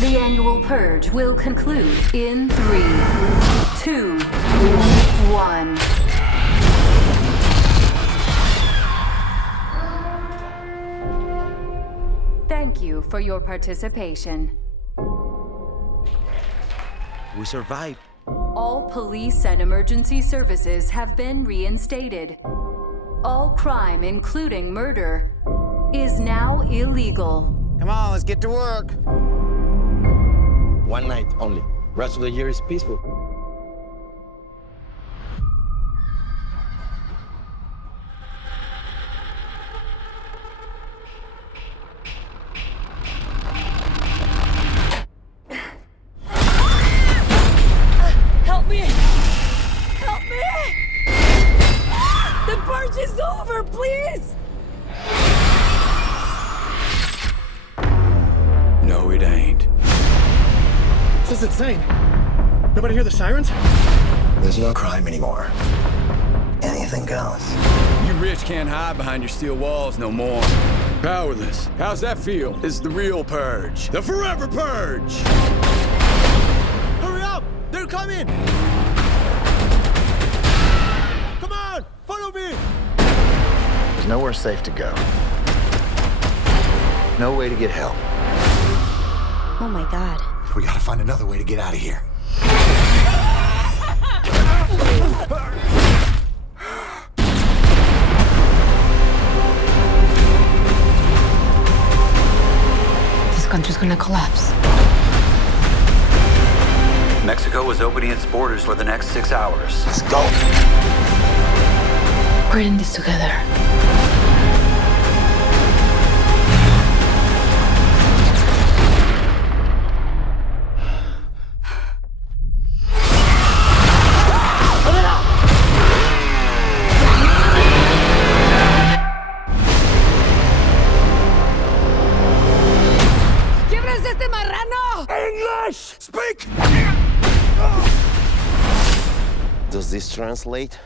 The annual purge will conclude in 3, 2, 1. Thank you for your participation. We survived. All police and emergency services have been reinstated. All crime, including murder, is now illegal. Come on, let's get to work. One night only. Rest of the year is peaceful. Help me! Help me! The purge is over, please! No, it ain't. This is insane. Nobody hear the sirens? There's no crime anymore. Anything goes. You rich can't hide behind your steel walls no more. Powerless. How's that feel? This is the real purge. The forever purge! Hurry up! They're coming! Come on! Follow me! There's nowhere safe to go. No way to get help. Oh my god. We gotta find another way to get out of here. This country's gonna collapse. Mexico is opening its borders for the next 6 hours. Let's go! We're in this together. Speak! Does this translate?